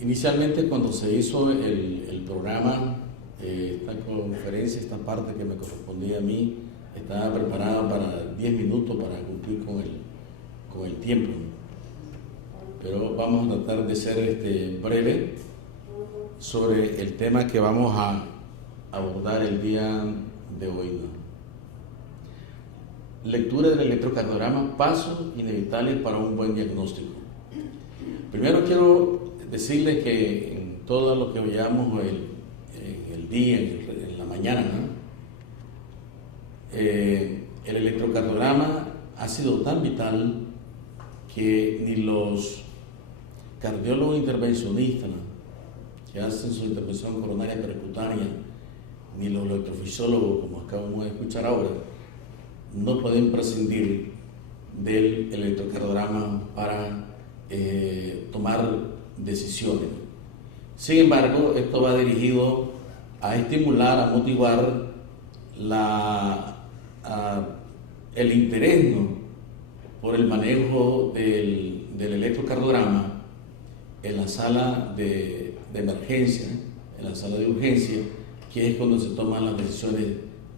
Inicialmente, cuando se hizo el programa, esta conferencia, esta parte que me correspondía a mí, estaba preparada para 10 minutos para cumplir con el tiempo. Pero vamos a tratar de ser breve sobre el tema que vamos a abordar el día de hoy, ¿no? Lectura del electrocardiograma, pasos inevitables para un buen diagnóstico. Primero quiero decirles que en todo lo que veamos el día, en la mañana, ¿no? El electrocardiograma ha sido tan vital que ni los cardiólogos intervencionistas, ¿no?, que hacen su intervención coronaria percutánea, ni los electrofisiólogos, como acabamos de escuchar ahora, no pueden prescindir del electrocardiograma para tomar decisiones. Sin embargo, esto va dirigido a estimular, a motivar el interés, ¿no?, por el manejo del electrocardiograma en la sala de emergencia, en la sala de urgencia, que es cuando se toman las decisiones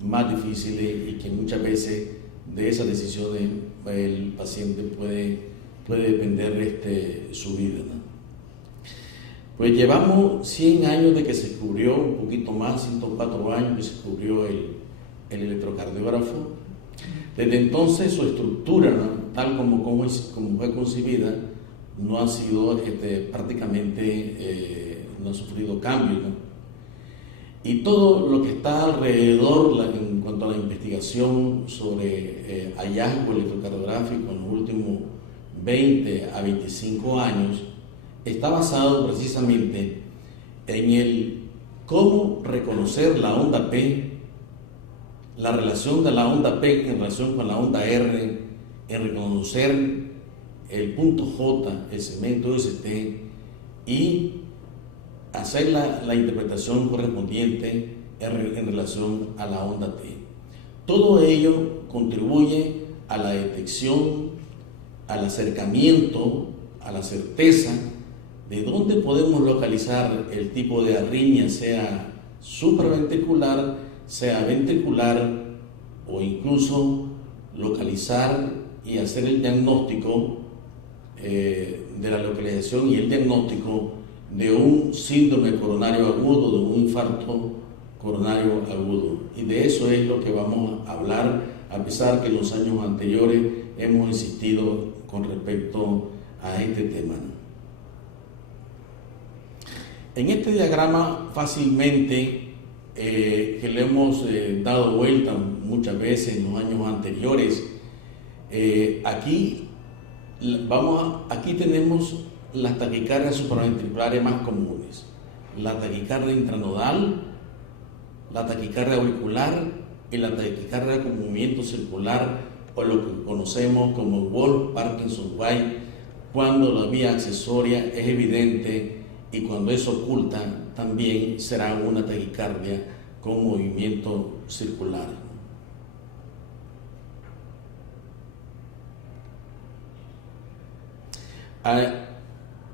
más difíciles y que muchas veces de esas decisiones el paciente puede depender su vida, ¿no? Pues llevamos 100 años de que se descubrió, un poquito más, 104 años que se descubrió el electrocardiógrafo. Desde entonces su estructura, ¿no?, tal como fue concebida, no ha sido prácticamente, no ha sufrido cambios, ¿no? Y todo lo que está alrededor en cuanto a la investigación sobre hallazgo electrocardiográfico en los últimos 20 a 25 años está basado precisamente en el cómo reconocer la onda P, la relación de la onda P en relación con la onda R, en reconocer el punto J, el segmento ST, y hacer la interpretación correspondiente en relación a la onda T. Todo ello contribuye a la detección, al acercamiento, a la certeza de dónde podemos localizar el tipo de arritmia, sea supraventricular, sea ventricular, o incluso localizar y hacer el diagnóstico de la localización y el diagnóstico de un síndrome coronario agudo, de un infarto coronario agudo. Y de eso es lo que vamos a hablar, a pesar que en los años anteriores hemos insistido con respecto a este tema. En este diagrama fácilmente, que le hemos dado vuelta muchas veces en los años anteriores, aquí tenemos las taquicardias supraventriculares más comunes: la taquicardia intranodal, la taquicardia auricular y la taquicardia con movimiento circular, o lo que conocemos como Wolff-Parkinson-White, cuando la vía accesoria es evidente, y cuando es oculta también será una taquicardia con movimiento circular.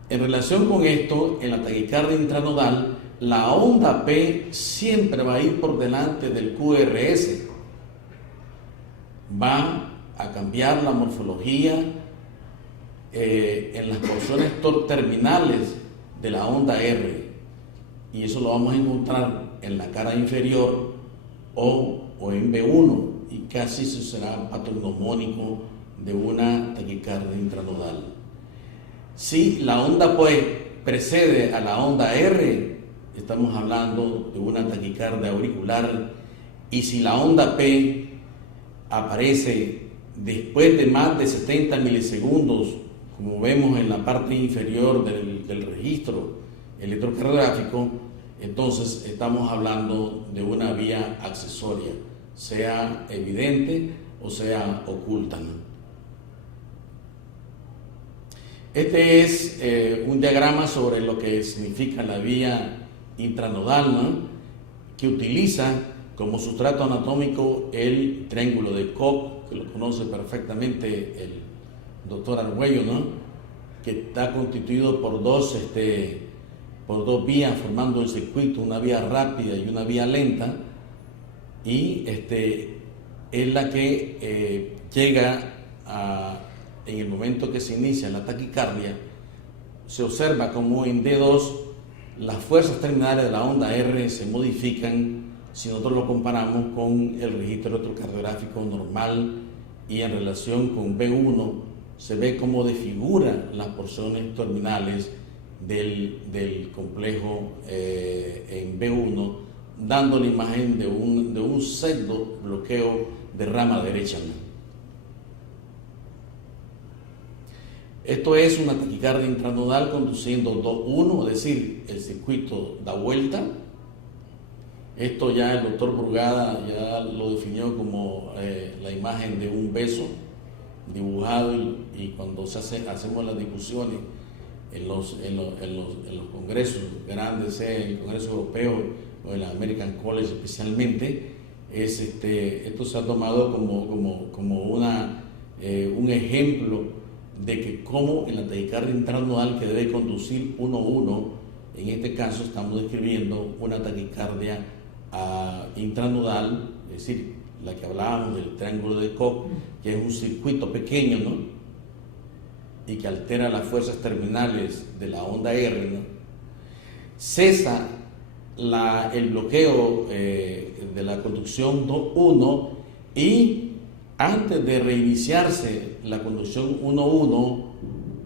En relación con esto, en la taquicardia intranodal, la onda P siempre va a ir por delante del QRS. Va a cambiar la morfología en las porciones terminales de la onda R, y eso lo vamos a encontrar en la cara inferior o en B1, y casi eso será patognomónico de una taquicardia intranodal. Si la onda pues precede a la onda R, estamos hablando de una taquicardia auricular, y si la onda P aparece después de más de 70 milisegundos, como vemos en la parte inferior del registro electrocardiográfico, entonces estamos hablando de una vía accesoria, sea evidente o sea oculta. Este es un diagrama sobre lo que significa la vía intranodal, ¿no?, que utiliza como sustrato anatómico el triángulo de Koch, que lo conoce perfectamente el doctor Argüello, ¿no?, que está constituido por dos por dos vías formando el circuito, una vía rápida y una vía lenta, y es la que llega en el momento que se inicia la taquicardia. Se observa como en D2 las fuerzas terminales de la onda R se modifican si nosotros lo comparamos con el registro electrocardiográfico normal, y en relación con B1 se ve cómo desfigura las porciones terminales del complejo en B1, dando la imagen de un pseudo bloqueo de rama derecha. Esto es una taquicardia intranodal conduciendo 2-1, es decir, el circuito da vuelta. Esto ya el doctor Brugada ya lo definió como la imagen de un beso dibujado, y cuando hacemos las discusiones en los congresos grandes, el Congreso Europeo o el American College especialmente, esto se ha tomado como un ejemplo de que como en la taquicardia intranodal que debe conducir 1-1, en este caso estamos describiendo una taquicardia intranodal, es decir, la que hablábamos del triángulo de Koch, que es un circuito pequeño, ¿no?, y que altera las fuerzas terminales de la onda R, ¿no? Cesa el bloqueo de la conducción 2-1, y antes de reiniciarse la conducción 1-1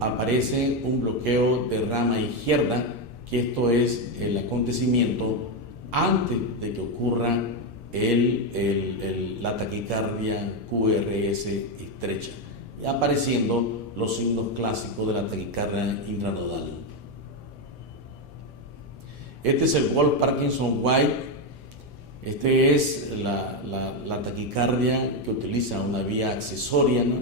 aparece un bloqueo de rama izquierda, que esto es el acontecimiento antes de que ocurra la taquicardia QRS estrecha, y apareciendo los signos clásicos de la taquicardia intranodal. Este es el Wolff-Parkinson-White. Este es la taquicardia que utiliza una vía accesoria, ¿no?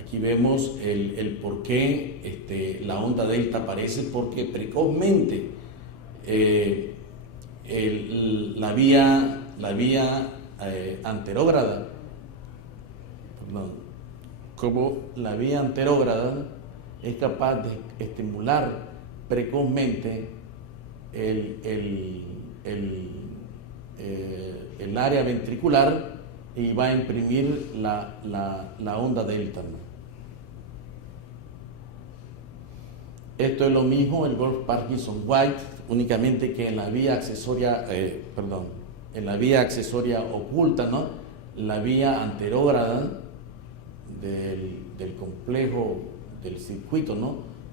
Aquí vemos el por qué la onda delta aparece, porque precozmente la vía anterógrada, como la vía anterógrada es capaz de estimular precozmente el área ventricular, y va a imprimir la onda delta, ¿no? Esto es lo mismo, el Wolff-Parkinson-White, únicamente que en la vía accesoria, en la vía accesoria oculta, ¿no?, la vía anterógrada del complejo del circuito,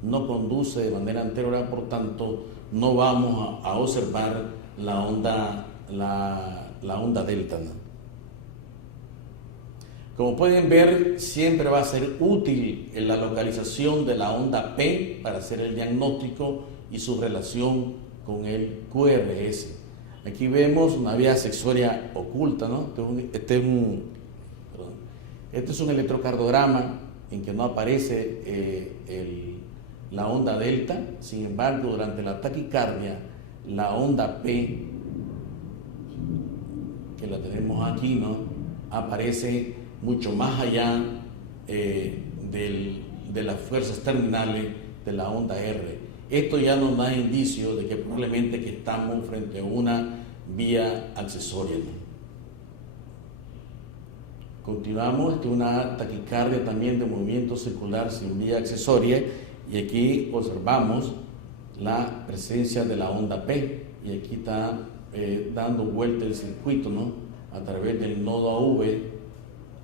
no conduce de manera anterógrada, por tanto no vamos a observar la onda delta, ¿no? Como pueden ver, siempre va a ser útil en la localización de la onda P para hacer el diagnóstico y su relación con el QRS. Aquí vemos una vía accesoria oculta, ¿no? Este es un electrocardiograma en que no aparece la onda delta. Sin embargo, durante la taquicardia, la onda P, que la tenemos aquí, ¿no?, aparece mucho más allá de las fuerzas terminales de la onda R. Esto ya nos da indicio de que probablemente que estamos frente a una vía accesoria, ¿no? Continuamos, una taquicardia también de movimiento circular sin vía accesoria, y aquí observamos la presencia de la onda P, y aquí está dando vuelta el circuito, ¿no?, a través del nodo AV,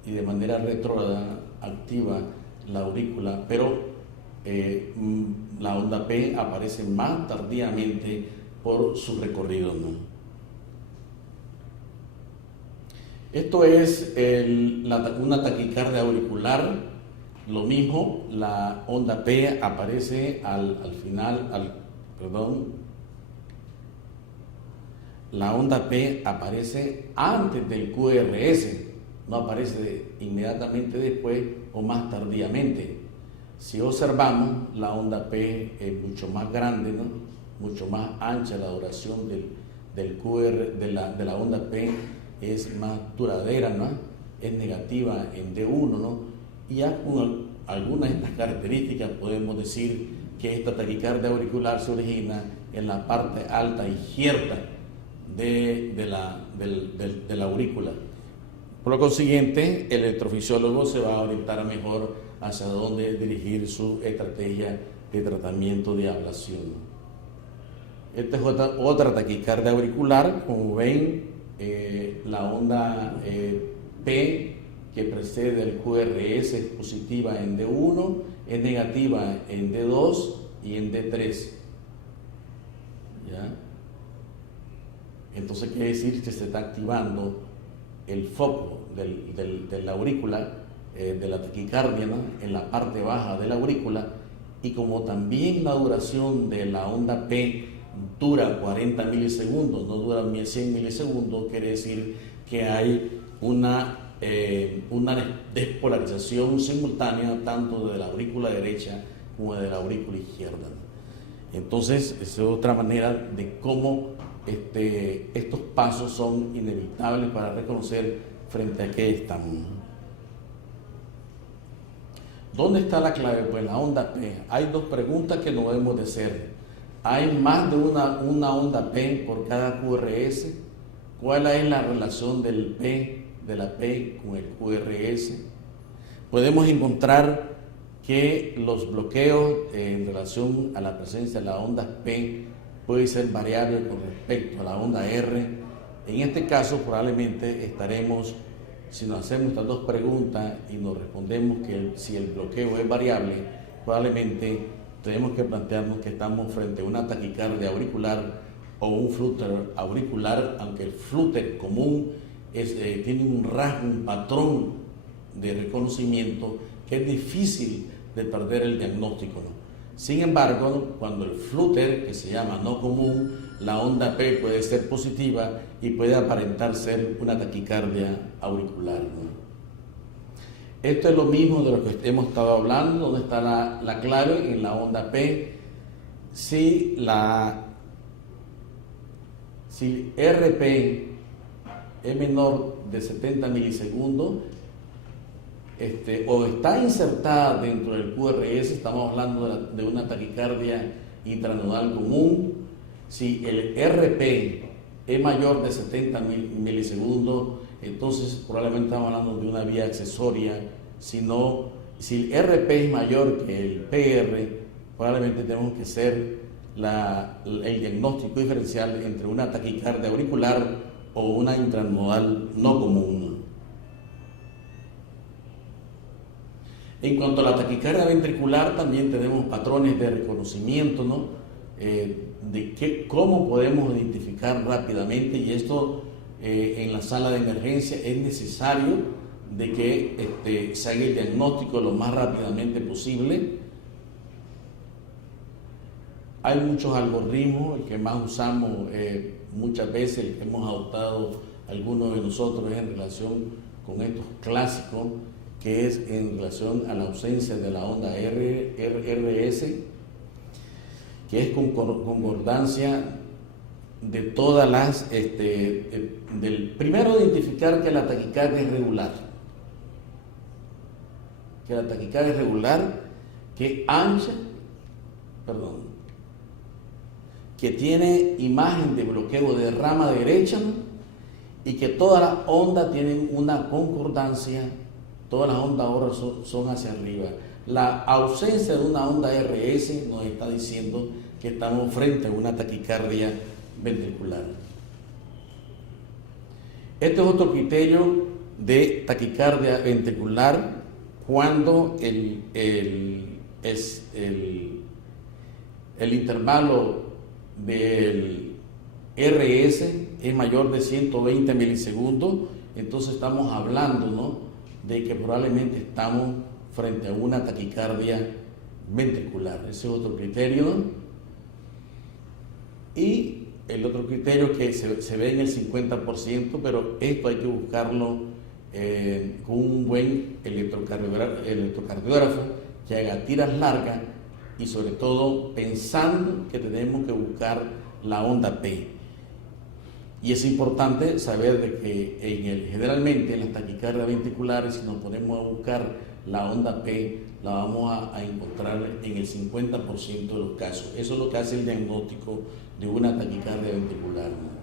y de manera retrógrada activa la aurícula, pero la onda P aparece más tardíamente por su recorrido, ¿no? Esto es una taquicardia auricular. Lo mismo, la onda P aparece al final, la onda P aparece antes del QRS, no aparece inmediatamente después o más tardíamente. Si observamos, la onda P es mucho más grande, ¿no?, mucho más ancha. La duración de la onda P es más duradera, ¿no?, es negativa en D1, ¿no?, y ya con algunas de estas características podemos decir que esta taquicardia auricular se origina en la parte alta izquierda de la aurícula. Por lo consiguiente, el electrofisiólogo se va a orientar mejor hacia dónde dirigir su estrategia de tratamiento de ablación. Esta es otra taquicardia auricular. Como ven, la onda P que precede el QRS es positiva en D1, es negativa en D2 y en D3. ¿Ya? Entonces quiere decir que se está activando el foco de la aurícula, de la taquicardia, ¿no?, en la parte baja de la aurícula, y como también la duración de la onda P dura 40 milisegundos, no dura 100 milisegundos, quiere decir que hay una despolarización simultánea tanto de la aurícula derecha como de la aurícula izquierda. Entonces, es otra manera de cómo estos pasos son inevitables para reconocer frente a qué estamos. ¿Dónde está la clave? Pues en la onda P. Hay dos preguntas que no debemos de hacer. ¿Hay más de una onda P por cada QRS? ¿Cuál es la relación de la P con el QRS? Podemos encontrar que los bloqueos en relación a la presencia de la onda P pueden ser variables con respecto a la onda R. En este caso probablemente estaremos, si nos hacemos estas dos preguntas y nos respondemos que si el bloqueo es variable, probablemente tenemos que plantearnos que estamos frente a una taquicardia auricular o un flúter auricular, aunque el flúter común tiene un rasgo, un patrón de reconocimiento que es difícil de perder el diagnóstico, ¿no? Sin embargo, cuando el flúter, que se llama no común, la onda P puede ser positiva y puede aparentar ser una taquicardia auricular, ¿no? Esto es lo mismo de lo que hemos estado hablando. ¿Dónde está la clave? En la onda P. Si RP es menor de 70 milisegundos, o está insertada dentro del QRS, estamos hablando de una taquicardia intranodal común. Si el RP es mayor de 70 milisegundos, entonces probablemente estamos hablando de una vía accesoria. Si el RP es mayor que el PR, probablemente tenemos que hacer el diagnóstico diferencial entre una taquicardia auricular o una intranodal no común. En cuanto a la taquicardia ventricular, también tenemos patrones de reconocimiento, ¿no? Cómo podemos identificar rápidamente, y esto en la sala de emergencia es necesario de que se haga el diagnóstico lo más rápidamente posible. Hay muchos algoritmos. El que más usamos muchas veces, el que hemos adoptado algunos de nosotros, es en relación con estos clásicos, que es en relación a la ausencia de la onda RS, que es con concordancia de todas las, primero identificar que la taquicardia es regular, que ancha, que tiene imagen de bloqueo de rama derecha, ¿no?, y que todas las ondas tienen una concordancia. Todas las ondas ahora son hacia arriba. La ausencia de una onda RS nos está diciendo que estamos frente a una taquicardia ventricular. Este es otro criterio de taquicardia ventricular cuando el intervalo del RS es mayor de 120 milisegundos. Entonces estamos hablando, ¿no?, de que probablemente estamos frente a una taquicardia ventricular. Ese es otro criterio, ¿no? Y el otro criterio que se ve en el 50%, pero esto hay que buscarlo con un buen electrocardiógrafo que haga tiras largas y sobre todo pensando que tenemos que buscar la onda P. Y es importante saber de que generalmente en las taquicardias ventriculares, si nos ponemos a buscar la onda P la vamos a encontrar en el 50% de los casos. Eso es lo que hace el diagnóstico de una taquicardia ventricular, ¿no?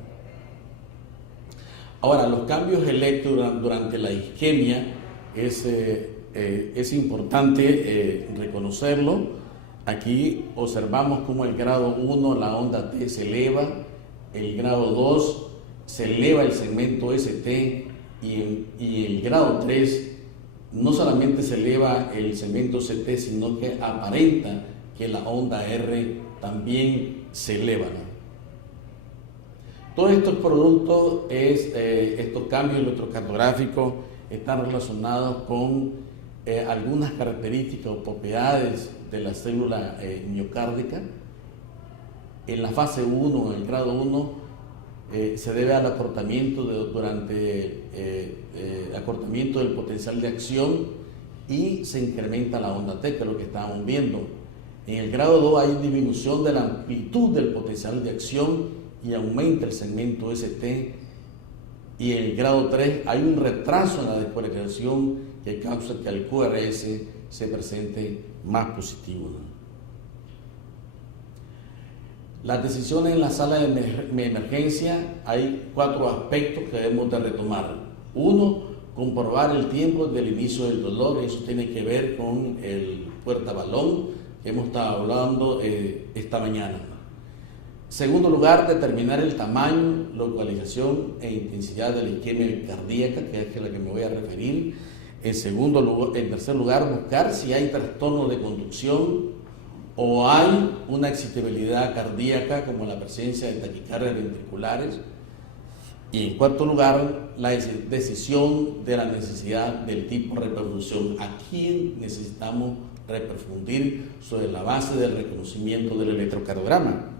Ahora, los cambios electro durante la isquemia es importante reconocerlo. Aquí observamos cómo el grado 1, la onda T se eleva, el grado 2 se eleva el segmento ST y el grado 3 no solamente se eleva el segmento ST, sino que aparenta que la onda R también se eleva, ¿no? Todos estos productos, estos cambios electrocardiográficos están relacionados con algunas características o propiedades de la célula miocárdica. En la fase 1, en el grado 1, se debe al acortamiento acortamiento del potencial de acción y se incrementa la onda T, que es lo que estábamos viendo. En el grado 2 hay disminución de la amplitud del potencial de acción y aumenta el segmento ST, y en el grado 3 hay un retraso en la despolarización que causa que el QRS se presente más positivo, ¿no? Las decisiones en la sala de emergencia, hay 4 aspectos que debemos de retomar. 1, comprobar el tiempo del inicio del dolor. Eso tiene que ver con el puertabalón que hemos estado hablando esta mañana. Segundo lugar, determinar el tamaño, localización e intensidad de la isquemia cardíaca, que es a la que me voy a referir. En tercer lugar, buscar si hay trastorno de conducción o hay una excitabilidad cardíaca, como la presencia de taquicardias ventriculares. Y en cuarto lugar, la decisión de la necesidad del tipo de reperfusión. ¿A quién necesitamos reperfundir sobre la base del reconocimiento del electrocardiograma?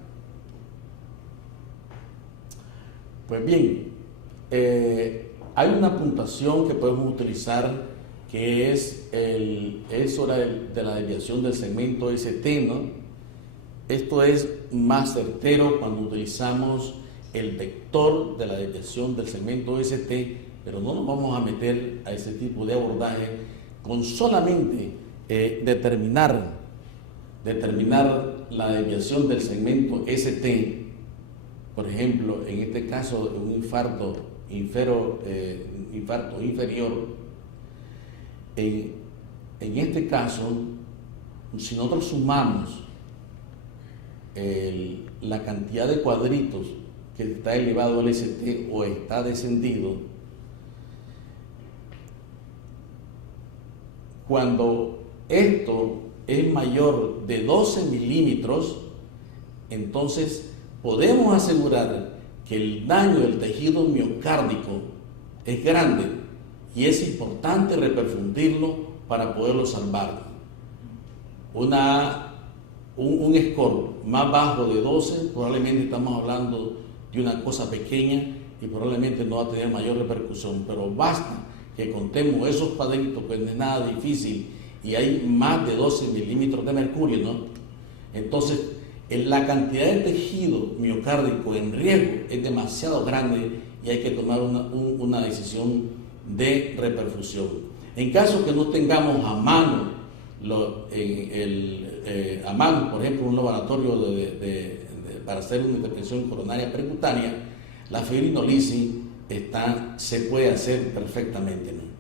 Pues bien, hay una puntuación que podemos utilizar que es hora de la desviación del segmento ST, ¿no? Esto es más certero cuando utilizamos el vector de la desviación del segmento ST, pero no nos vamos a meter a ese tipo de abordaje con solamente determinar la desviación del segmento ST. Por ejemplo, en este caso, un infarto inferior. En este caso, si nosotros sumamos la cantidad de cuadritos que está elevado al ST o está descendido, cuando esto es mayor de 12 milímetros, entonces podemos asegurar que el daño del tejido miocárdico es grande y es importante reperfundirlo para poderlo salvar. Un score más bajo de 12, probablemente estamos hablando de una cosa pequeña y probablemente no va a tener mayor repercusión, pero basta que contemos esos cuadritos, que no es nada difícil, y hay más de 12 milímetros de mercurio, ¿no? Entonces, la cantidad de tejido miocárdico en riesgo es demasiado grande y hay que tomar una decisión de reperfusión. En caso que no tengamos a mano, por ejemplo, un laboratorio para hacer una intervención coronaria percutánea, la fibrinolisis se puede hacer perfectamente, ¿no?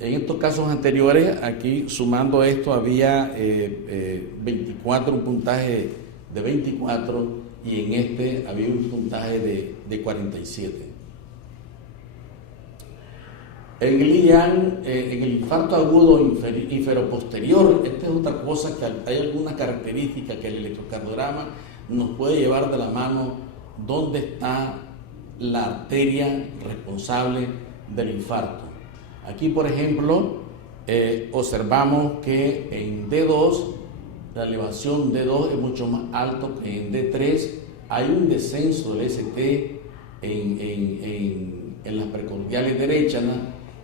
En estos casos anteriores, aquí sumando esto, había 24, un puntaje de 24, y en este había un puntaje de 47. En el IAN, en el infarto agudo inferoposterior, esta es otra cosa, que hay algunas características que el electrocardiograma nos puede llevar de la mano, dónde está la arteria responsable del infarto. Aquí, por ejemplo, observamos que en D2, la elevación D2 es mucho más alto que en D3. Hay un descenso del ST en las precordiales derechas, ¿no?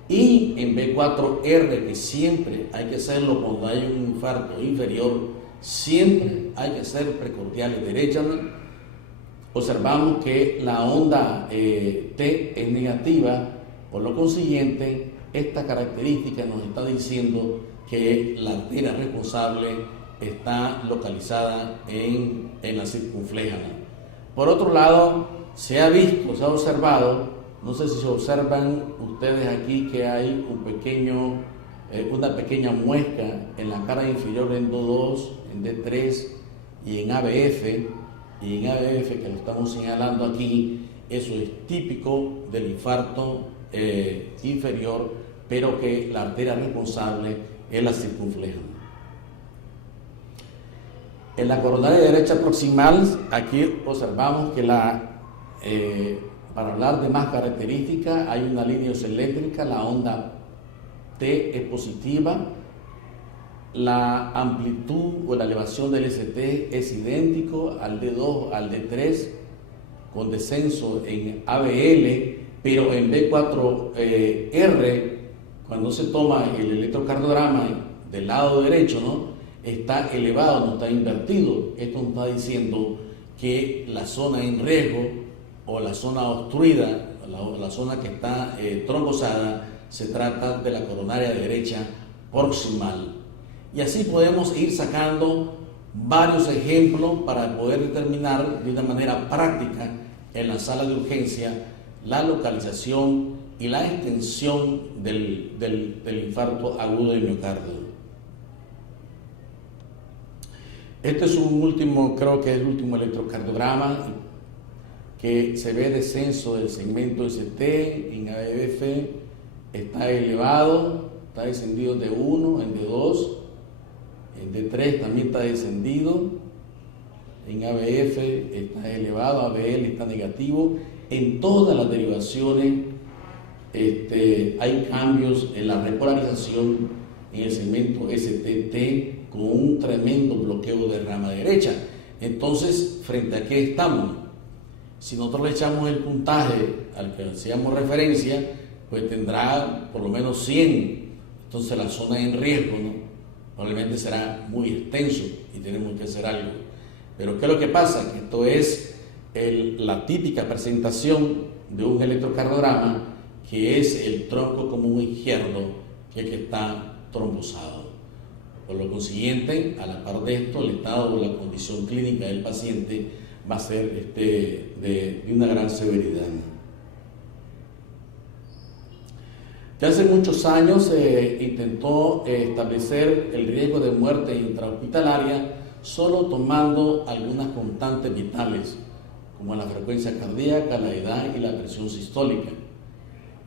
Y en B4R, que siempre hay que hacerlo cuando hay un infarto inferior, siempre hay que hacer precordiales derechas, ¿no? Observamos que la onda T es negativa. Por lo consiguiente, esta característica nos está diciendo que la arteria responsable está localizada en la circunfléjana. Por otro lado, se ha visto, se ha observado, no sé si se observan ustedes aquí que hay una pequeña muesca en la cara inferior en D2, en D3 y en ABF. Y en ABF, que lo estamos señalando aquí, eso es típico del infarto inferior, pero que la arteria responsable es la circunfléjana. En la coronaria derecha proximal, aquí observamos que para hablar de más características, hay una línea isoeléctrica, la onda T es positiva, la amplitud o la elevación del ST es idéntico al D2, al D3, con descenso en ABL, pero en B4R, cuando se toma el electrocardiograma del lado derecho, ¿no?, está elevado, no está invertido. Esto nos está diciendo que la zona en riesgo o la zona obstruida, la zona que está trombosada, se trata de la coronaria derecha proximal. Y así podemos ir sacando varios ejemplos para poder determinar de una manera práctica en la sala de urgencia la localización y la extensión del infarto agudo de miocardio. Este es creo que es el último electrocardiograma, que se ve descenso del segmento ST en ABF, está elevado, está descendido de 1 en D2, en D3 también está descendido, en ABF está elevado, ABL está negativo. En todas las derivaciones hay cambios en la repolarización en el segmento STT con un tremendo bloqueo de rama derecha. Entonces, ¿frente a qué estamos? Si nosotros le echamos el puntaje al que hacíamos referencia, pues tendrá por lo menos 100. Entonces la zona en riesgo, ¿no?, probablemente será muy extenso y tenemos que hacer algo. Pero ¿qué es lo que pasa? Que esto es la típica presentación de un electrocardiograma, que es el tronco común izquierdo, que está trombosado. Por lo consiguiente, a la par de esto, el estado o la condición clínica del paciente va a ser de una gran severidad. Ya hace muchos años se intentó establecer el riesgo de muerte intrahospitalaria solo tomando algunas constantes vitales, como la frecuencia cardíaca, la edad y la presión sistólica.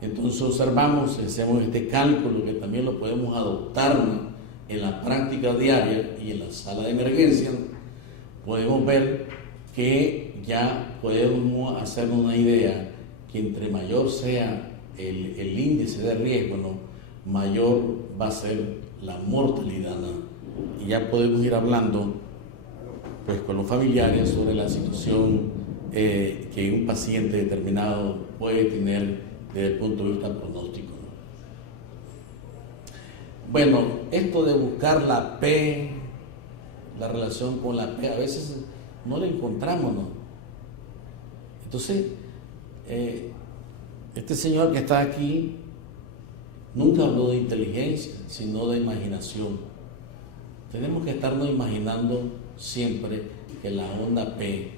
Entonces observamos, hacemos este cálculo que también lo podemos adoptar en la práctica diaria y en la sala de emergencia. Podemos ver que ya podemos hacernos una idea que entre mayor sea el índice de riesgo, ¿no?, mayor va a ser la mortalidad, ¿no? Y ya podemos ir hablando pues con los familiares sobre la situación que un paciente determinado puede tener desde el punto de vista pronóstico, ¿no? Bueno, esto de buscar la P, la relación con la P, a veces no la encontramos, ¿no? Entonces, este señor que está aquí nunca habló de inteligencia, sino de imaginación. Tenemos que estarnos imaginando siempre que la onda P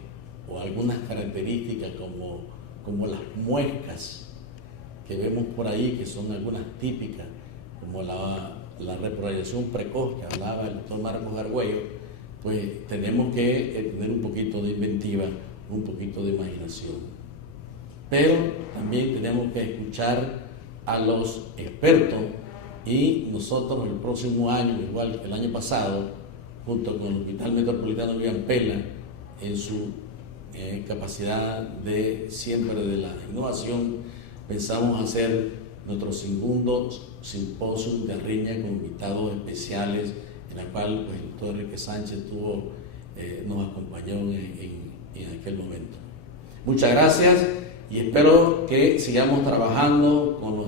o algunas características como las muescas que vemos por ahí, que son algunas típicas, como la repolarización precoz que hablaba el doctor Marcos Argüello, pues tenemos que tener un poquito de inventiva, un poquito de imaginación. Pero también tenemos que escuchar a los expertos, y nosotros el próximo año, igual que el año pasado, junto con el Hospital Metropolitano William Pela, en su capacidad de siempre de la innovación, pensamos hacer nuestro segundo simposio de arritmia con invitados especiales, en la cual pues, el doctor Enrique Sánchez nos acompañó en aquel momento. Muchas gracias y espero que sigamos trabajando con los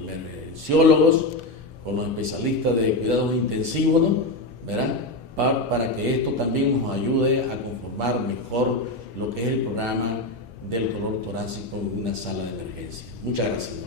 emergenciólogos, con los especialistas de cuidados intensivos, ¿no?, ¿verdad?, para que esto también nos ayude a conformar mejor lo que es el programa del dolor torácico en una sala de emergencia. Muchas gracias.